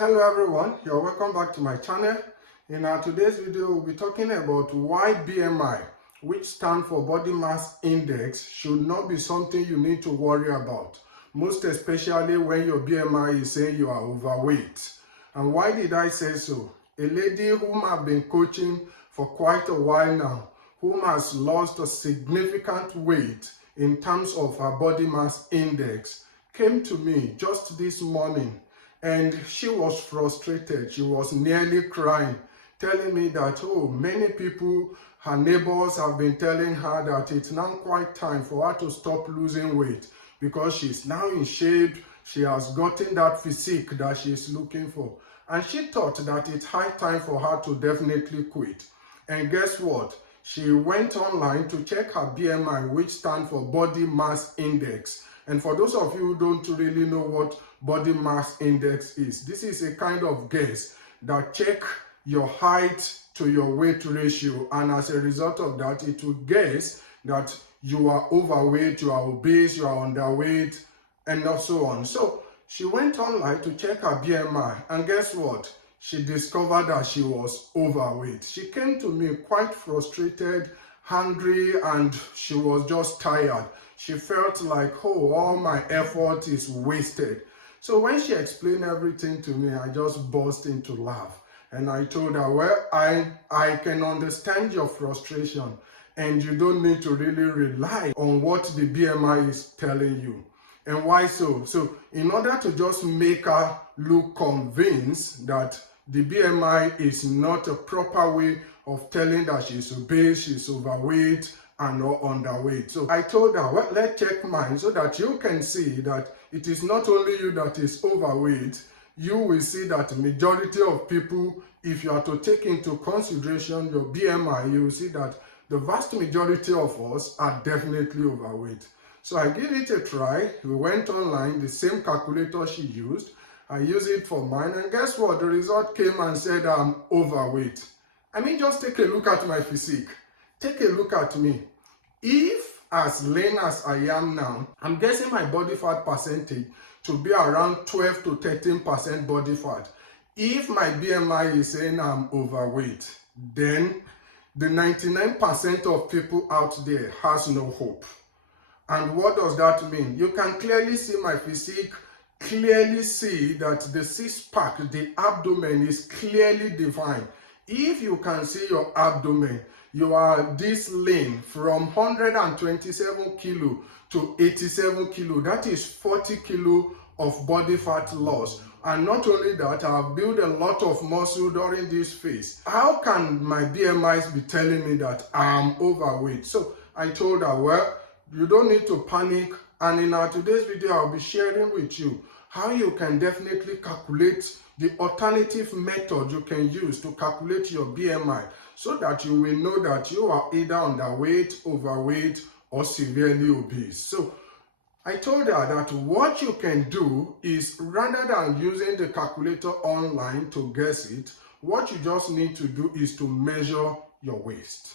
Hello everyone, you're welcome back to my channel. In our today's video, we'll be talking about why BMI, which stands for Body Mass Index, should not be something you need to worry about, most especially when your BMI is saying you are overweight. And why did I say so? A lady whom I've been coaching for quite a while now, whom has lost a significant weight in terms of her body mass index, came to me just this morning. And she was frustrated. She was nearly crying, telling me that, many people, her neighbors have been telling her that it's now quite time for her to stop losing weight because she's now in shape. She has gotten that physique that she's looking for. And she thought that it's high time for her to definitely quit. And guess what? She went online to check her BMI, which stands for Body Mass Index. And for those of you who don't really know what body mass index is, this is a kind of guess that check your height to your weight ratio, and as a result of that, it will guess that you are overweight, you are obese, you are underweight, and so on. So she went online to check her BMI, and guess what? She discovered that she was overweight. She came to me quite frustrated, hungry, and she was just tired. She felt like, all my effort is wasted. So when she explained everything to me, I just burst into laugh. And I told her, well, I can understand your frustration, and you don't need to really rely on what the BMI is telling you. And why so? So in order to just make her look convinced that the BMI is not a proper way of telling that she's obese, she's overweight, and not underweight. So I told her, well, let's check mine so that you can see that it is not only you that is overweight. You will see that majority of people, if you are to take into consideration your BMI, you will see that the vast majority of us are definitely overweight. So I gave it a try. We went online, the same calculator she used. I used it for mine, and guess what? The result came and said I'm overweight. I mean, just take a look at my physique. Take a look at me. If, as lean as I am now, I'm guessing my body fat percentage to be around 12 to 13% body fat. If my BMI is saying I'm overweight, then the 99% of people out there has no hope. And what does that mean? You can clearly see my physique, clearly see that the six-pack, the abdomen is clearly defined. If you can see your abdomen, you are this lean from 127 kilo to 87 kilo. That is 40 kilo of body fat loss. And not only that, I've built a lot of muscle during this phase. How can my BMIs be telling me that I'm overweight? So I told her, well, you don't need to panic. And in our today's video, I'll be sharing with you how you can definitely calculate the alternative method you can use to calculate your BMI so that you will know that you are either underweight, overweight, or severely obese. So I told her that what you can do is, rather than using the calculator online to guess it, what you just need to do is to measure your waist.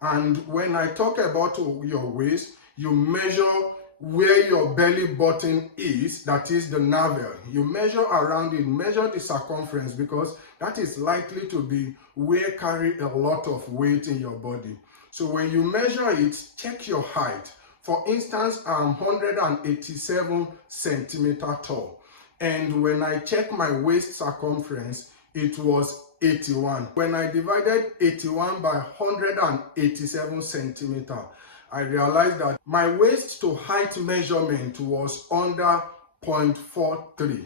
And when I talk about your waist, you measure where your belly button is, that is the navel. You measure around it, measure the circumference, because that is likely to be where carry a lot of weight in your body. So when you measure it, check your height. For instance, I'm 187 centimeter tall. And when I check my waist circumference, it was 81. When I divided 81 by 187 centimeter, I realized that my waist to height measurement was under 0.43.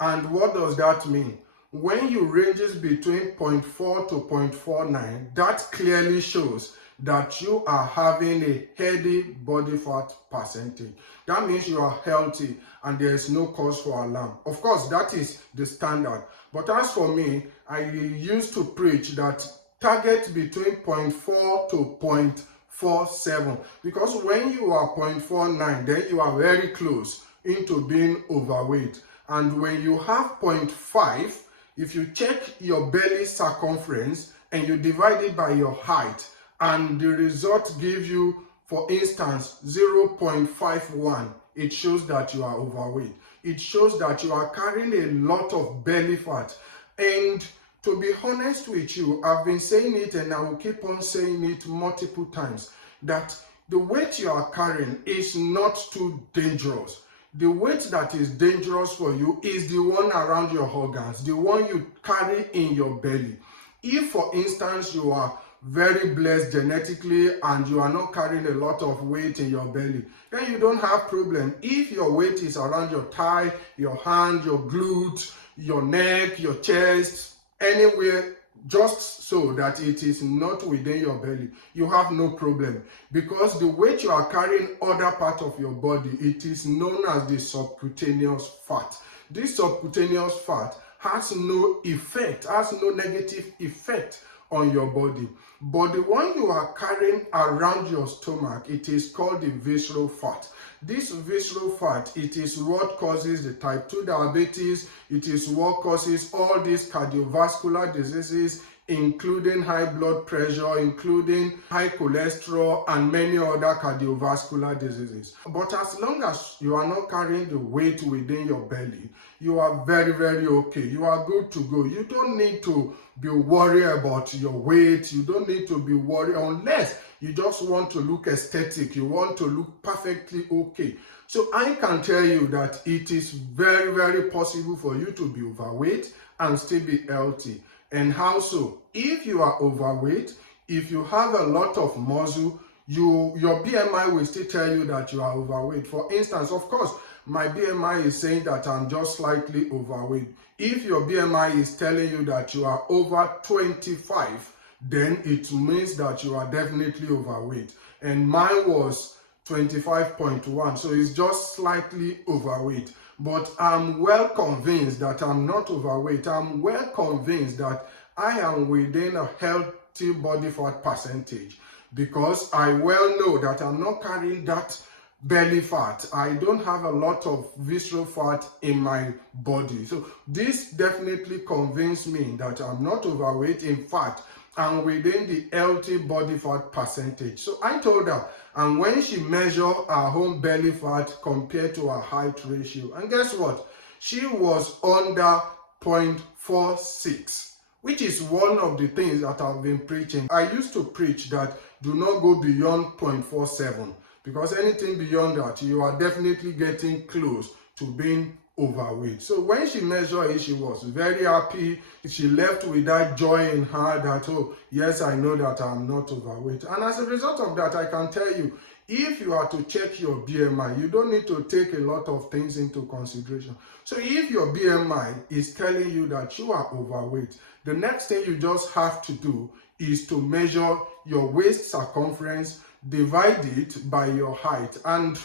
And what does that mean? When you ranges between 0.4 to 0.49, that clearly shows that you are having a healthy body fat percentage. That means you are healthy and there is no cause for alarm. Of course, that is the standard. But as for me, I used to preach that target between 0.4 to 0.47, because when you are 0.49, then you are very close into being overweight. And when you have 0.5, if you check your belly circumference and you divide it by your height, and the result gives you, for instance, 0.51, it shows that you are overweight. it shows that you are carrying a lot of belly fat. And to be honest with you, I've been saying it and I will keep on saying it multiple times, that the weight you are carrying is not too dangerous. The weight that is dangerous for you is the one around your organs, the one you carry in your belly. If, for instance, you are very blessed genetically and you are not carrying a lot of weight in your belly, then you don't have problem. If your weight is around your thigh, your hand, your glute, your neck, your chest, anywhere, just so that it is not within your belly, you have no problem, because the weight you are carrying other part of your body, it is known as the subcutaneous fat. This subcutaneous fat has no effect, has no negative effect on your body. But the one you are carrying around your stomach, it is called the visceral fat. This visceral fat, it is what causes the type 2 diabetes, it is what causes all these cardiovascular diseases, including high blood pressure, including high cholesterol, and many other cardiovascular diseases. But as long as you are not carrying the weight within your belly, you are very, very okay. You are good to go. You don't need to be worried about your weight. You don't need to be worried unless you just want to look aesthetic. You want to look perfectly okay. So I can tell you that it is very, very possible for you to be overweight and still be healthy. And how so? If you are overweight, if you have a lot of muscle, your BMI will still tell you that you are overweight. For instance, of course, my BMI is saying that I'm just slightly overweight. If your BMI is telling you that you are over 25, then it means that you are definitely overweight. And mine was 25.1, so it's just slightly overweight. But I'm well convinced that I'm not overweight. I'm well convinced that I am within a healthy body fat percentage, because I well know that I'm not carrying that belly fat. I don't have a lot of visceral fat in my body. So this definitely convinced me that I'm not overweight. In fact, I'm within the healthy body fat percentage. So I told her, and when she measured her own belly fat compared to her height ratio, and guess what? She was under 0.46, which is one of the things that I've been preaching. I used to preach that do not go beyond 0.47, because anything beyond that, you are definitely getting close to being overweight. So when she measured it, she was very happy. She left with that joy in her that, oh, yes, I know that I'm not overweight. And as a result of that, I can tell you, if you are to check your BMI, you don't need to take a lot of things into consideration. So if your BMI is telling you that you are overweight, the next thing you just have to do is to measure your waist circumference, divide it by your height, and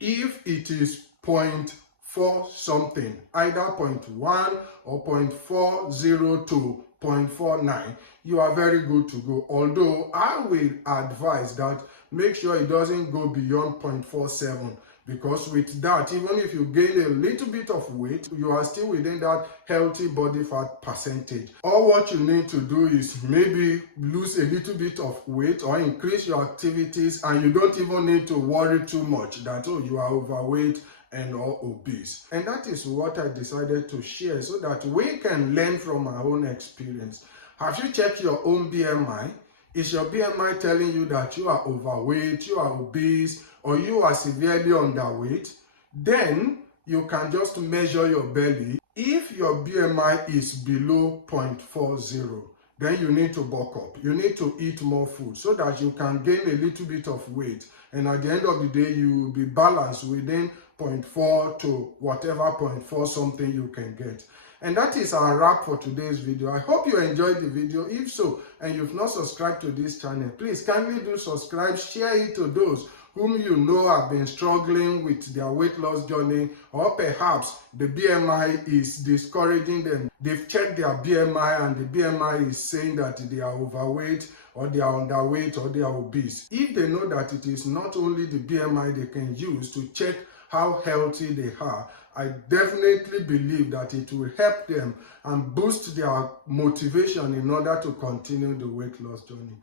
if it is 0.4 something, either 0.1 or 0.40 to 0.49, you are very good to go. Although I will advise that make sure it doesn't go beyond 0.47, because with that, even if you gain a little bit of weight, you are still within that healthy body fat percentage. All what you need to do is maybe lose a little bit of weight or increase your activities, and you don't even need to worry too much that, oh, you are overweight and or obese. And that is what I decided to share, so that we can learn from our own experience. Have you checked your own BMI? Is your BMI telling you that you are overweight, you are obese, or you are severely underweight? Then you can just measure your belly. If your BMI is below 0.40, then you need to bulk up. You need to eat more food so that you can gain a little bit of weight. And at the end of the day, you will be balanced within 0.4 to whatever 0.4 something you can get. And that is our wrap for today's video. I hope you enjoyed the video. If so, and you've not subscribed to this channel, please kindly do subscribe, share it to those whom you know have been struggling with their weight loss journey, or perhaps the BMI is discouraging them. They've checked their BMI and the BMI is saying that they are overweight, or they are underweight, or they are obese. If they know that it is not only the BMI they can use to check how healthy they are, I definitely believe that it will help them and boost their motivation in order to continue the weight loss journey.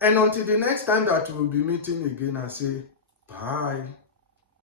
And until the next time that we'll be meeting again, I say bye.